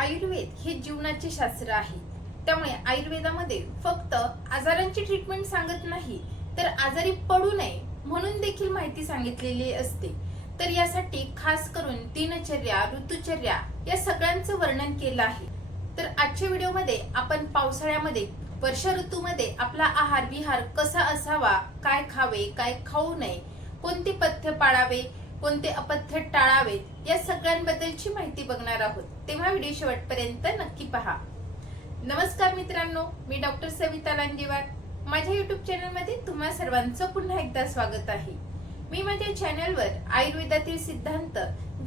आयुर्वेद हे जीवनाचे शास्त्र आहे. त्यामुळे आयुर्वेदामध्ये फक्त आजारांची ट्रीटमेंट सांगत नाही, तर आजारी पडू नये म्हणून देखील माहिती सांगितलेली असते. तर यासाठी खास करून दिनचर्या, ऋतुचर्या या सगळ्यांचं वर्णन केलं आहे. तर आजच्या व्हिडिओमध्ये आपण पावसाळ्यामध्ये, वर्षा ऋतूमध्ये आपला आहार विहार कसा असावा, काय खावे, काय खाऊ नये, कोणते पथ्य पाळावे, कोणते अपथ्य टाळावेत, या सगळ्यांबद्दलची माहिती बघणार आहोत. तेव्हा व्हिडिओ शेवटपर्यंत नक्की पहा. नमस्कार मित्रांनो, मी डॉक्टर सविता लांजेवार. माझ्या युट्यूब चॅनलमध्ये तुम्हा सर्वांचं पुन्हा एकदा स्वागत आहे. मी माझ्या चॅनलवर आयुर्वेदातील सिद्धांत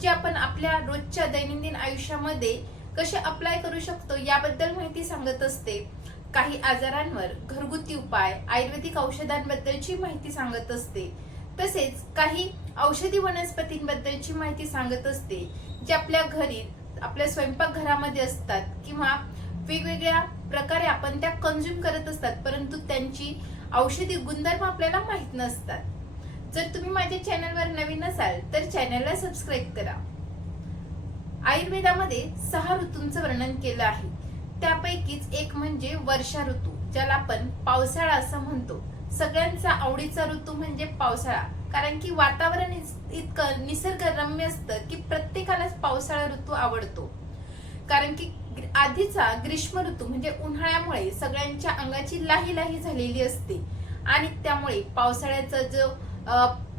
जे आपण आपल्या रोजच्या दैनंदिन आयुष्यामध्ये कसे अप्लाय करू शकतो याबद्दल माहिती सांगत असते. काही आजारांवर घरगुती उपाय, आयुर्वेदिक औषधांबद्दलची माहिती सांगत असते. तसेच काही औषधी वनस्पतींबद्दलची माहिती सांगत असते, जे आपल्या घरी, आपल्या स्वयंपाकघरामध्ये असतात किंवा वेगवेगळ्या प्रकारे आपण त्या कंझ्युम करत असतात, परंतु त्यांची औषधी गुणधर्म आपल्याला माहित नसतात. जर तुम्ही माझ्या चॅनलवर नवीन असाल तर चॅनलला सबस्क्राईब करा. आयुर्वेदामध्ये 6 ऋतूंचं वर्णन केलं आहे. त्यापैकीच एक म्हणजे वर्षा ऋतू, ज्याला आपण पावसाळा असं म्हणतो. सगळ्यांचा आवडीचा ऋतू म्हणजे पावसाळा, कारण की वातावरण इतकं निसर्गरम्य असतं की प्रत्येकालाच पावसाळा ऋतू आवडतो. कारण की आधीचा ग्रीष्म ऋतू म्हणजे उन्हाळ्यामुळे सगळ्यांच्या अंगाची लाही लाही झालेली असते आणि त्यामुळे पावसाळ्याचा जो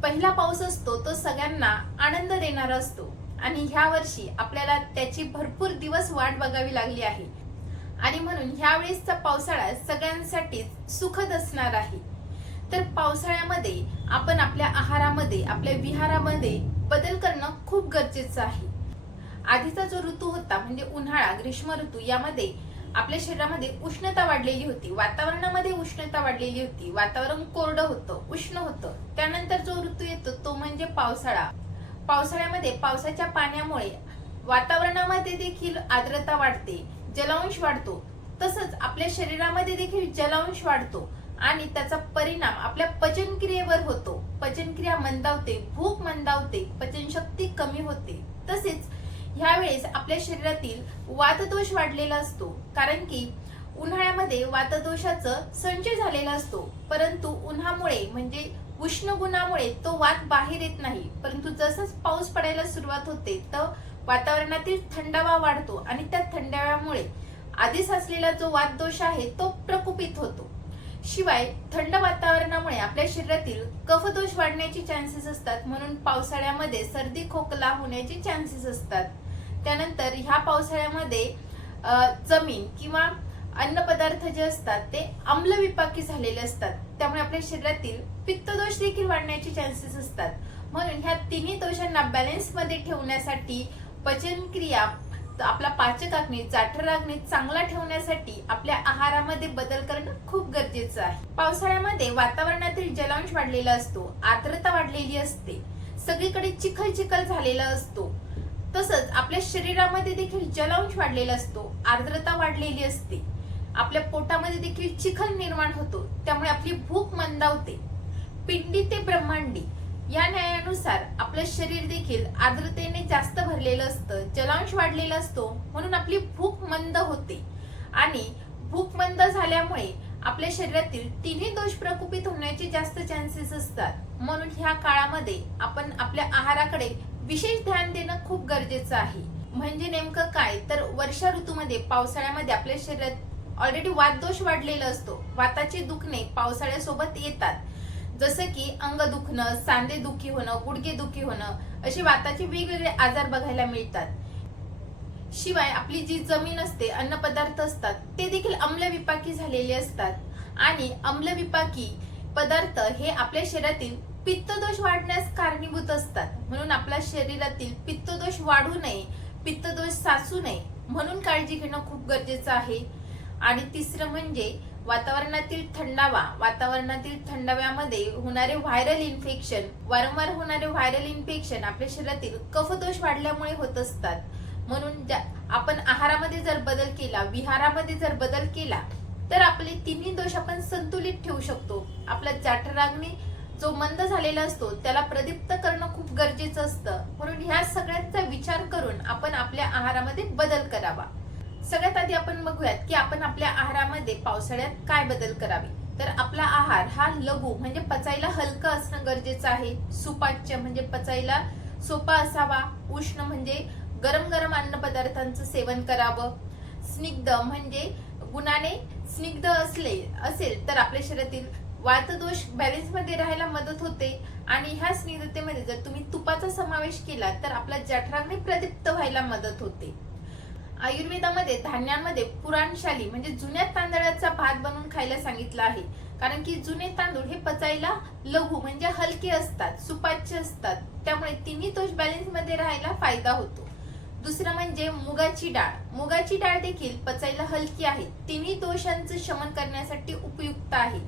पहिला पाऊस असतो तो सगळ्यांना आनंद देणारा असतो. आणि ह्या वर्षी आपल्याला त्याची भरपूर दिवस वाट बघावी लागली आहे आणि म्हणून ह्या वेळेसचा पावसाळा सगळ्यांसाठी सुखद असणार आहे. तर पावसाळ्यामध्ये आपण आपल्या आहारामध्ये, आपल्या विहारामध्ये बदल करणं खूप गरजेचं आहे. आधीचा जो ऋतू होता म्हणजे उन्हाळा, ग्रीष्म ऋतू, यामध्ये आपल्या शरीरामध्ये उष्णता वाढलेली होती, वातावरणामध्ये उष्णता वाढलेली होती, वातावरण कोरडं होतं, उष्ण होतं. त्यानंतर जो ऋतू येतो तो म्हणजे पावसाळा. पावसाळ्यामध्ये पावसाच्या पाण्यामुळे वातावरणामध्ये देखील आर्द्रता वाढते, जलांश वाढतो. तसंच आपल्या शरीरामध्ये देखील जलांश वाढतो आणि त्याचा परिणाम आपल्या पचनक्रियेवर होतो. पचनक्रिया मंदावते, भूक मंदावते, पचनशक्ती कमी होते. तसेच ह्यावेळेस आपल्या शरीरातील वातदोष वाढलेला असतो, कारण की उन्हाळ्यामध्ये वातदोषाचं संचय झालेला असतो, परंतु उन्हामुळे म्हणजे उष्ण गुणामुळे तो वात बाहेर येत नाही. परंतु जसंच पाऊस पडायला सुरुवात होते तर वातावरणातील थंडावा वाढतो आणि त्या थंडाव्यामुळे आधीच असलेला जो वातदोष आहे तो प्रकोपित होतो. शिवाय थंड वातावरणामुळे आपल्या शरीरातील कफदोष वाढण्याचे चान्सेस असतात, म्हणून पावसाळ्यामध्ये सर्दी खोकला होण्याचे चान्सेस असतात. त्यानंतर ह्या पावसाळ्यामध्ये जमीन किंवा अन्न पदार्थ जे असतात ते आम्ल विपाकी झालेले असतात, त्यामुळे आपल्या शरीरातील पित्तदोष देखील वाढण्याचे चान्सेस असतात. म्हणून ह्या तिन्ही दोषांना बॅलन्स मध्ये ठेवण्यासाठी, पचनक्रिया, आपला पाचक अग्नी, जाठर अग्नी चांगला ठेवण्यासाठी आपल्या आहारामध्ये बदल करणं खूप गरजेचं आहे. पावसाळ्यामध्ये वातावरणातील जलांश वाढलेला असतो, आर्द्रता वाढलेली असते, सगळीकडे चिखल चिखल झालेला असतो. तसंच आपल्या शरीरामध्ये देखील जलांश वाढलेला असतो, आर्द्रता वाढलेली असते, आपल्या पोटामध्ये देखील चिखल निर्माण होतो, त्यामुळे आपली भूक मंदावते. पिंडी ते ब्रह्मांडी या न्यायानुसार आपलं शरीर देखील आर्द्रतेने जास्त भरलेलं असतं, जलांश वाढलेला असतो, म्हणून आपली भूक मंद होते आणि भूक मंद झाल्यामुळे आपल्या शरीरातील तिन्ही दोष प्रकोपित होण्याचे जास्त चान्सेस असतात. म्हणून ह्या काळामध्ये आपण आपल्या आहाराकडे विशेष ध्यान देणं खूप गरजेचं आहे. म्हणजे नेमकं काय, तर वर्षा ऋतूमध्ये, पावसाळ्यामध्ये आपल्या शरीरात ऑलरेडी वातदोष वाढलेला असतो. वाताचे दुखणे पावसाळ्यासोबत येतात, जसं की अंग दुखणं, सांधे दुखी होणं, गुडघे दुखी होणं, असे वाताचे वेगवेगळे आजार बघायला मिळतात. शिवाय आपली जी जमीन असते, अन्न पदार्थ असतात, ते देखील आम्ल विपाकी झालेले असतात आणि आम्ल विपाकी पदार्थ हे आपल्या शरीरातील पित्तदोष वाढण्यास कारणीभूत असतात. म्हणून आपल्या शरीरातील पित्तदोष वाढू नये, पित्तदोष साचू नये म्हणून काळजी घेणं खूप गरजेचं आहे. आणि तिसरं म्हणजे वातावरणातील थंडावा. वातावरणातील थंडाव्यामध्ये होणारे व्हायरल इन्फेक्शन, वारंवार होणारे व्हायरल इन्फेक्शन आपल्या शरीरातील कफदोष वाढल्यामुळे होत असतात. म्हणून आपण आहारामध्ये जर बदल केला, विहारामध्ये जर बदल केला तर आपले तिन्ही दोष आपण संतुलित ठेवू शकतो. आपला जाठराग्नी जो मंद झालेला असतो त्याला प्रदीप्त करणं खूप गरजेचं असतं. म्हणून ह्या सगळ्यांचा विचार करून आपण आपल्या आहारामध्ये बदल करावा. सगळ्यात आधी आपण बघूयात की आपण आपल्या आहारामध्ये पावसाळ्यात काय बदल करावे. तर आपला आहार हा लघु म्हणजे पचायला हलका असणं गरजेचं आहे. सुपाच्य म्हणजे पचायला सोपा असावा. उष्ण म्हणजे गरम गरम अन्न पदार्थांचं सेवन करावं. स्निग्ध म्हणजे गुणाने स्निग्ध असेल तर आपल्या शरीरातील वातदोष बॅलन्स मध्ये राहायला मदत होते. आणि ह्या स्निग्धतेमध्ये जर तुम्ही तुपाचा समावेश केला तर आपला जठराग्नी प्रदीप्त व्हायला मदत होते. आयुर्वेदामध्ये धान्यांमध्ये पुराणशाली म्हणजे जुन्या तांदळाचा भात बनवून खायला सांगितलं आहे. कारण की जुने तांदूळ हे पचायला लघु म्हणजे हलके असतात, सुपाच्य असतात. त्यामुळे तिन्ही दोष बॅलन्स मध्ये राहायला फायदा होतो. दुसरं म्हणजे मुगाची डाळ. मुगाची डाळ देखील पचायला हलकी आहे, तिन्ही दोषांचं शमन करण्यासाठी उपयुक्त आहे.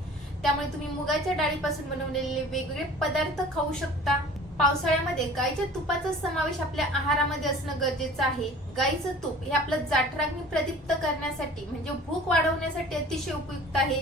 त्यामुळे तुम्ही मुगाच्या डाळीपासून बनवलेले वेगवेगळे पदार्थ खाऊ शकता. पावसाळ्यामध्ये गाईच्या तुपाचा समावेश आपल्या आहारामध्ये असणं गरजेचं आहे. गाईचं तूप हे आपलं जठराग्नी प्रदीप्त करण्यासाठी म्हणजे भूक वाढवण्यासाठी अतिशय उपयुक्त आहे.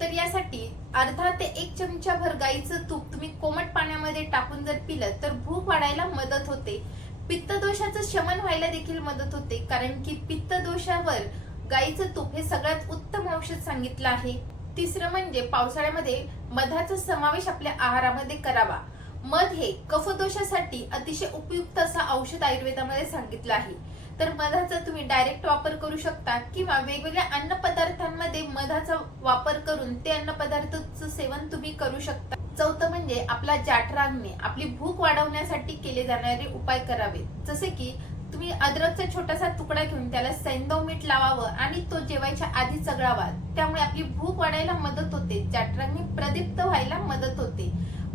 तर यासाठी अर्धा ते 1 चमचा भर गाईचं तूप तुम्ही कोमट पाण्यामध्ये टाकून जर पिलं तर भूक वाढायला मदत होते. पित्त दोषाचं शमन व्हायला देखील मदत होते. कारण की पित्त दोषावर गाईचं तूप हे सगळ्यात उत्तम औषध सांगितलं आहे. तिसरं म्हणजे पावसाळ्यामध्ये मधाचा समावेश आपल्या आहारामध्ये करावा. मध हे कफदोषासाठी अतिशय उपयुक्त असं औषध आयुर्वेदामध्ये सांगितलं आहे. तर मधाचा तुम्ही डायरेक्ट वापर करू शकता किंवा वेगवेगळ्या अन्न पदार्थांमध्ये मधाचा वापर करून ते अन्न पदार्थाचं सेवन तुम्ही करू शकता. चौथं म्हणजे आपला जठराग्नी आपली भूक वाढवण्यासाठी केले जाणारे उपाय करावे. जसे की तुम्ही अद्रकचा छोटासा तुकडा घेऊन त्याला सैंधव मीठ लावावं आणि तो जेवायच्या आधी चगळावा. त्यामुळे आपली भूक वाढायला मदत होते, जठराग्नी प्रदीप्त व्हायला मदत होते.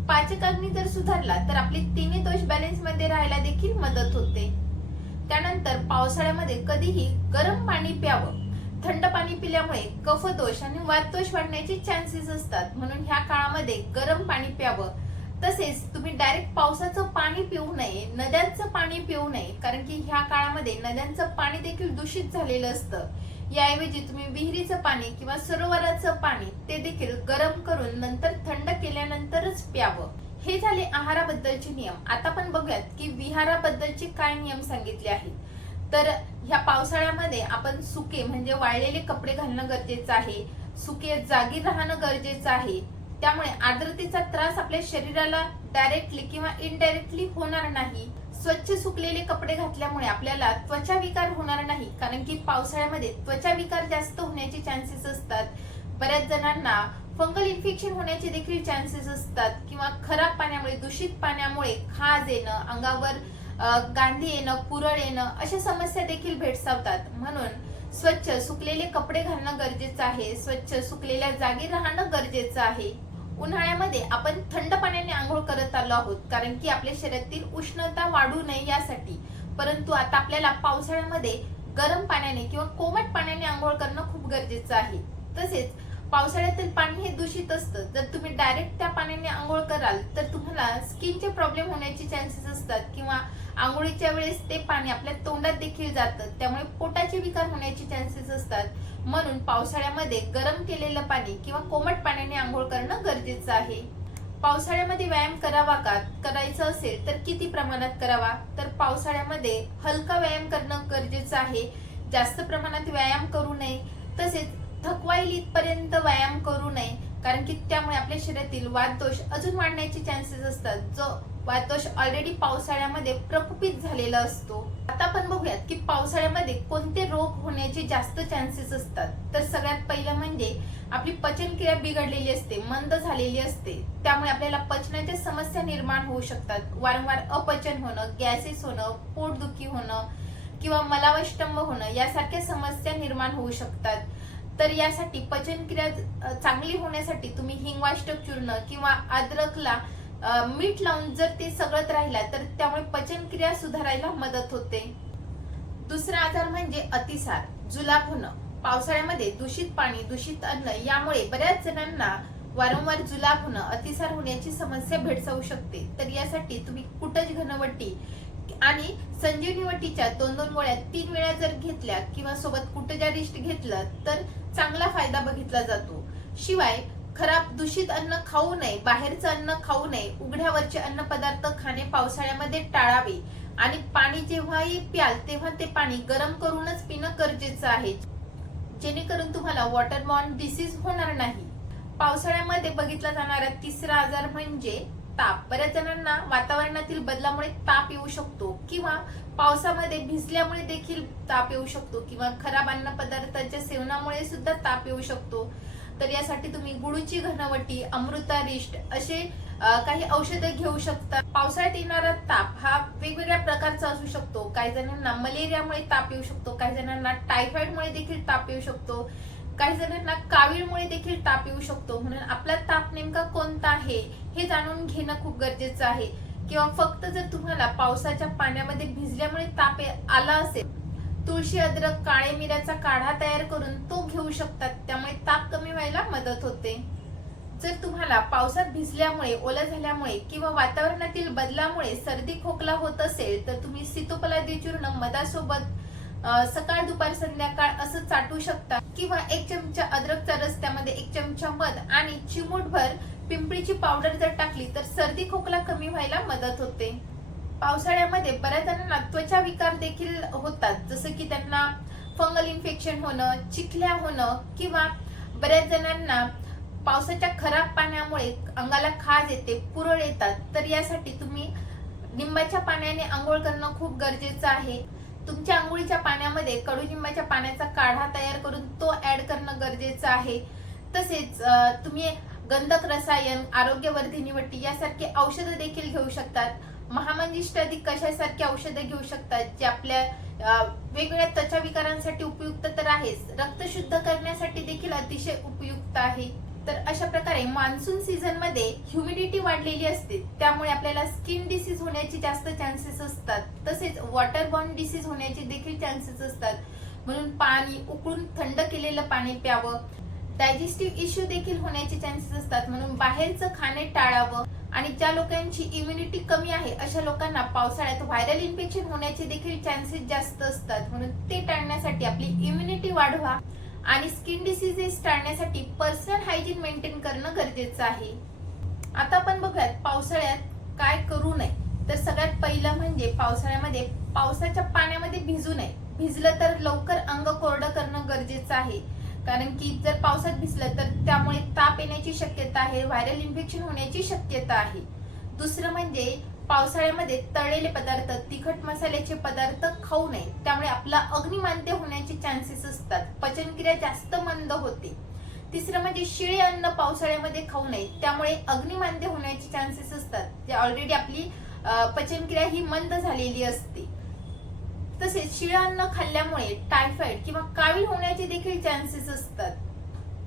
पाचकाग्नी जर सुधारला तर आपले तिन्ही दोष बॅलन्स मध्ये राहायला देखील मदत होते. त्यानंतर पावसाळ्यामध्ये कधीही गरम पाणी प्यावं. थंड पाणी पिल्यामुळे कफदोष आणि वातदोष वाढण्याचे चान्सेस असतात. म्हणून ह्या काळामध्ये गरम पाणी प्यावं. तसेच तुम्ही डायरेक्ट पावसाचं पाणी पिऊ नये, नद्यांचं पाणी पिऊ नये. कारण की ह्या काळामध्ये नद्यांचं पाणी देखील दूषित झालेलं असतं. याऐवजी तुम्ही विहिरीचं पाणी किंवा सरोवराचं पाणी ते देखील गरम करून नंतर थंड केल्यानंतरच प्यावं. हे झाले आहाराबद्दलचे नियम. आता आपण बघूयात की विहाराबद्दलचे काय नियम सांगितले आहेत. तर ह्या पावसाळ्यामध्ये आपण सुके म्हणजे वाळलेले कपडे घालणं गरजेचं आहे. सुके जागी राहणं गरजेचं आहे. त्यामुळे आर्द्रतेचा त्रास आपल्या शरीराला डायरेक्टली किंवा इनडायरेक्टली होणार नाही. स्वच्छ सुकलेले कपडे घातल्यामुळे आपल्याला त्वचा विकार होणार नाही. कारण की पावसाळ्यामध्ये त्वचा विकार जास्त होण्याचे चान्सेस असतात. बऱ्याच जणांना फंगल इन्फेक्शन होण्याचे देखील चान्सेस असतात किंवा खराब पाण्यामुळे, दूषित पाण्यामुळे खाज येणं, अंगावर गांधी येणं, पुरळ येणं अशा समस्या देखील भेडसावतात. म्हणून स्वच्छ सुकलेले कपडे घालणं गरजेचं आहे. स्वच्छ सुकलेल्या जागी राहणं गरजेचं आहे. उन्हाळ्यामध्ये आपण थंड पाण्याने आंघोळ करत आलो आहोत कारण की आपल्या शरीरातील उष्णता वाढू नये यासाठी. परंतु आता आपल्याला पावसाळ्यामध्ये गरम पाण्याने किंवा कोमट पाण्याने आंघोळ करणं खूप गरजेचं आहे. तसेच पावसाळ्यातील पाणी हे दूषित असतं. जर तुम्ही डायरेक्ट त्या पाण्याने आंघोळ कराल तर तुम्हाला स्किनचे प्रॉब्लेम होण्याचे चान्सेस असतात किंवा आंघोळीच्या वेळेस ते पाणी आपल्या तोंडात देखील जातं. त्यामुळे पोटाचे विकार होण्याचे चान्सेस असतात. म्हणून पावसाळ्यामध्ये गरम केलेलं पाणी किंवा कोमट पाण्याने आंघोळ करणं गरजेचं आहे. पावसाळ्यामध्ये व्यायाम करायचा असेल तर किती प्रमाणात करावा. तर पावसाळ्यामध्ये हलका व्यायाम करणं गरजेचं आहे. जास्त प्रमाणात व्यायाम करू नये. तसेच थकवा येईल इथपर्यंत व्यायाम करू नये. कारण की त्यामुळे आपल्या शरीरातील वातदोष अजून वाढण्याचे चान्सेस असतात. जो वातदोष ऑलरेडी पावसाळ्यामध्ये प्रकोपित झालेला असतो. आता आपण बघूयात की पावसाळ्यामध्ये कोणते रोग होण्याचे जास्त चान्सेस असतात. तर सगळ्यात पहिलं म्हणजे आपली पचनक्रिया बिघडलेली असते, मंद झालेली असते. त्यामुळे आपल्याला पचनाच्या समस्या निर्माण होऊ शकतात. वारंवार अपचन होणं, गॅसेस होणं, पोटदुखी होणं किंवा मलावष्टंभ होणं यासारख्या समस्या निर्माण होऊ शकतात. तर यासाठी पचनक्रिया चांगली होण्यासाठी तुम्ही हिंगवाष्टक चूर्ण किंवा अद्रकला मीठ लावून जर ते सगळत राहिला तर त्यामुळे पचनक्रिया सुधारायला मदत होते. दुसरा आजार म्हणजे अतिसार, जुलाब होणं. पावसाळ्यामध्ये दूषित पाणी, दूषित अन्न यामुळे बऱ्याच जणांना वारंवार जुलाब होणं, अतिसार होण्याची समस्या भेडसावू शकते. तर यासाठी तुम्ही कुटज घनवटी आणि संजीवनी वटीच्या 2-2 गोळ्या 3 वेळा जर घेतल्या किंवा सोबत कुटजारिष्ट घेतलं तर चांगला फायदा बघितला जातो. शिवाय खराब दूषित अन्न खाऊ नये, बाहेरचं अन्न खाऊ नये, उघड्यावरचे अन्न पदार्थ खाणे पावसाळ्यामध्ये टाळावे आणि पाणी जेव्हाही प्याल तेव्हा ते पाणी गरम करूनच पिणं गरजेचं आहे, जेणेकरून तुम्हाला वॉटरबॉर्न डिसीज होणार नाही. पावसाळ्यामध्ये बघितला जाणारा तिसरा आजार म्हणजे ताप. बऱ्याच जणांना वातावरणातील बदलामुळे ताप येऊ शकतो किंवा पावसामध्ये भिजल्यामुळे देखील ताप येऊ शकतो किंवा खराब अन्न पदार्थांच्या सेवनामुळे सुद्धा ताप येऊ शकतो. तर यासाठी तुम्ही गुळूची घनवटी, अमृतारिष्ट असे काही औषधं घेऊ शकता. पावसाळ्यात येणारा ताप हा वेगवेगळ्या प्रकारचा असू शकतो. काही जणांना मलेरियामुळे ताप येऊ शकतो, काही जणांना टायफॉइडमुळे देखील ताप येऊ शकतो, काही जणांना कावीळमुळे देखील ताप येऊ शकतो. म्हणून आपला ताप नेमका कोणता आहे हे जाणून घेणं खूप गरजेचं आहे. किंवा फक्त जर तुम्हाला पावसाच्या पाण्यामध्ये भिजल्यामुळे ताप आला असेल, तुळशी, अद्रक, काळे मिऱ्याचा काढा तयार करून तो घेऊ शकतात, त्यामुळे ताप कमी व्हायला मदत होते. जर तुम्हाला पावसात भिजल्यामुळे, ओलं झाल्यामुळे किंवा वातावरणातील बदलामुळे सर्दी खोकला होत असेल तर तुम्ही सीतोपलादी चूर्ण मधासोबत सकाळ दुपार संध्याकाळ असं चाटू शकता. किंवा 1 चमचा अद्रकचा रस, त्यामध्ये 1 चमचा मध आणि चिमूटभर पिंपळीची पावडर जर टाकली तर सर्दी खोकला कमी व्हायला मदत होते. पावसाळ्यामध्ये बऱ्याच जणांना त्वचा विकार देखील होतात, जसं की त्यांना फंगल इन्फेक्शन होणं, चिखल्या होणं किंवा बऱ्याच जणांना पावसाच्या खराब पाण्यामुळे अंगाला खाज येते, पुरळ येतात. तर यासाठी तुम्ही लिंबाच्या पाण्याने आंघोळ करणं खूप गरजेचं आहे. तुमच्या आंघोळीच्या पाण्यामध्ये कडुलिंबाच्या पाण्याचा काढा तयार करून तो ऍड करणं गरजेचं आहे. तसेच तुम्ही गंधक रसायन, आरोग्यवर्धिनी वटी यासारखे औषधं देखील घेऊ शकतात. महामंजिष्टादी कशासारखी औषधं घेऊ शकतात, जे आपल्या वेगवेगळ्या त्वचा विकारांसाठी उपयुक्त तर आहेच, रक्त शुद्ध करण्यासाठी देखील अतिशय उपयुक्त आहे. तर अशा प्रकारे मान्सून सीझन मध्ये ह्युमिडिटी वाढलेली असते, त्यामुळे आपल्याला स्किन डिसीज होण्याचे जास्त चान्सेस असतात. तसेच वॉटरबॉर्न डिसीज होण्याचे देखील चान्सेस असतात. म्हणून पाणी उकळून थंड केलेलं पाणी प्यावं. डायजेस्टिव्ह इश्यू देखील होण्याचे चान्सेस असतात, म्हणून बाहेरचं खाणे टाळावं. आणि ज्या लोकांची इम्युनिटी कमी आहे अशा लोकांना पावसाळ्यात व्हायरल इन्फेक्शन होण्याचे देखील चान्सेस जास्त असतात. म्हणून ते टाळण्यासाठी आपली इम्युनिटी वाढवा आणि स्किन डिसीजेस टाळण्यासाठी पर्सनल हायजीन मेंटेन करणं गरजेचं आहे. आता आपण बघूयात पावसाळ्यात काय करू नये. तर सगळ्यात पहिलं म्हणजे पावसाळ्यामध्ये पावसाच्या पाण्यामध्ये भिजू नये. भिजलं तर लवकर अंग कोरडं करणं गरजेचं आहे, कारण की जर पावसात भिजलं तर त्यामुळे ताप येण्याची शक्यता आहे, व्हायरल इन्फेक्शन होण्याची शक्यता आहे. दुसरं म्हणजे पावसाळ्यामध्ये तळलेले पदार्थ, तिखट मसाल्याचे पदार्थ खाऊ नये, त्यामुळे आपला अग्निमांद्य होण्याचे चान्सेस असतात, पचनक्रिया जास्त मंद होते. तिसरं म्हणजे शिळे अन्न पावसाळ्यामध्ये खाऊ नये, त्यामुळे अग्निमांद्य होण्याचे चान्सेस असतात, जे ऑलरेडी आपली पचनक्रिया ही मंद झालेली असते. तसेच शिळे अन्न खाल्ल्यामुळे टायफॉइड किंवा कावीळ होण्याचे देखील चान्सेस असतात.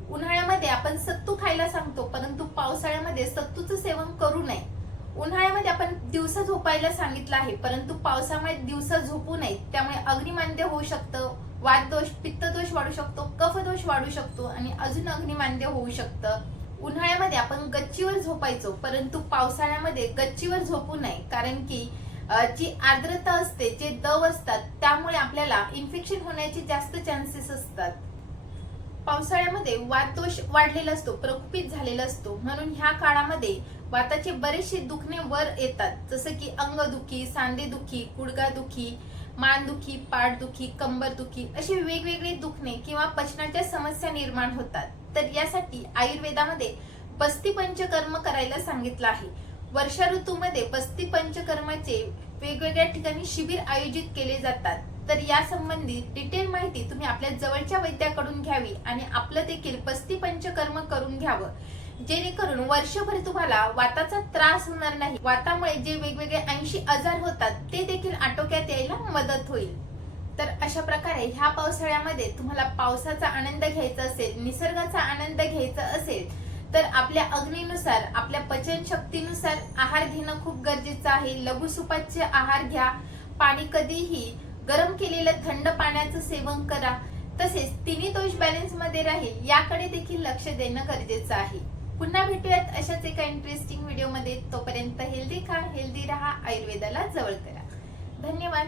उन्हाळ्यामध्ये आपण सत्तू खायला सांगतो, परंतु पावसाळ्यामध्ये सत्तूचं सेवन करू नये. उन्हाळ्यामध्ये आपण दिवसा झोपायला सांगितलं आहे, परंतु पावसामुळे दिवसा झोपू नये, त्यामुळे अग्निमांद्य होऊ शकतं, वातदोष, पित्तदोष वाढू शकतो, कफदोष वाढू शकतो आणि अजून अग्निमांद्य होऊ शकतं. उन्हाळ्यामध्ये आपण गच्चीवर झोपायचो, परंतु पावसाळ्यामध्ये गच्चीवर झोपू नये, कारण की जी आर्द्रता असते, जे दव असतात, त्यामुळे आपल्याला इन्फेक्शन होण्याचे जास्त चान्सेस असतात. पावसाळ्यामध्ये वातदोष वाढलेला असतो, प्रकोपित झालेला असतो, म्हणून ह्या काळामध्ये वाताचे बरेचसे दुखणे वर येतात, जसं की अंगदुखी, सांधेदुखी, गुडघादुखी, मानदुखी, पाठदुखी, कंबरदुखी असे वेगवेगळे दुखणे किंवा पचनाच्या समस्या निर्माण होतात. तर यासाठी आयुर्वेदामध्ये बस्ती पंचकर्म करायला सांगितलं आहे. वर्षा ऋतूमध्ये बस्ती पंचकर्माचे वेगवेगळ्या ठिकाणी शिबिर आयोजित केले जातात. तर या संबंधी डिटेल माहिती तुम्ही आपल्या जवळच्या वैद्याकडून घ्यावी आणि आपलं देखील बस्ती पंचकर्म करून घ्यावं, जेणेकरून वर्षभर तुम्हाला वाताचा त्रास होणार नाही. वातामुळे जे वेगवेगळे 80 आजार होतात ते देखील आटोक्यात यायला मदत होईल. तर अशा प्रकारे ह्या पावसाळ्यामध्ये तुम्हाला पावसाचा आनंद घ्यायचा असेल, निसर्गाचा आनंद घ्यायचा असेल, तर आपल्या अग्नीनुसार, आपल्या पचन शक्तीनुसार आहार घेणं खूप गरजेचं आहे. लघुसुपाच्य आहार घ्या. पाणी कधीही गरम केलेलं थंड पाण्याचं सेवन करा. तसेच तिन्ही दोष बॅलन्स मध्ये राहील याकडे देखील लक्ष देणं गरजेचं आहे. पुन्हा भेटूयात अशाच एका इंटरेस्टिंग व्हिडिओ मध्ये. तोपर्यंत हेल्दी खा, हेल्दी राहा, आयुर्वेदाला जवळ करा. धन्यवाद.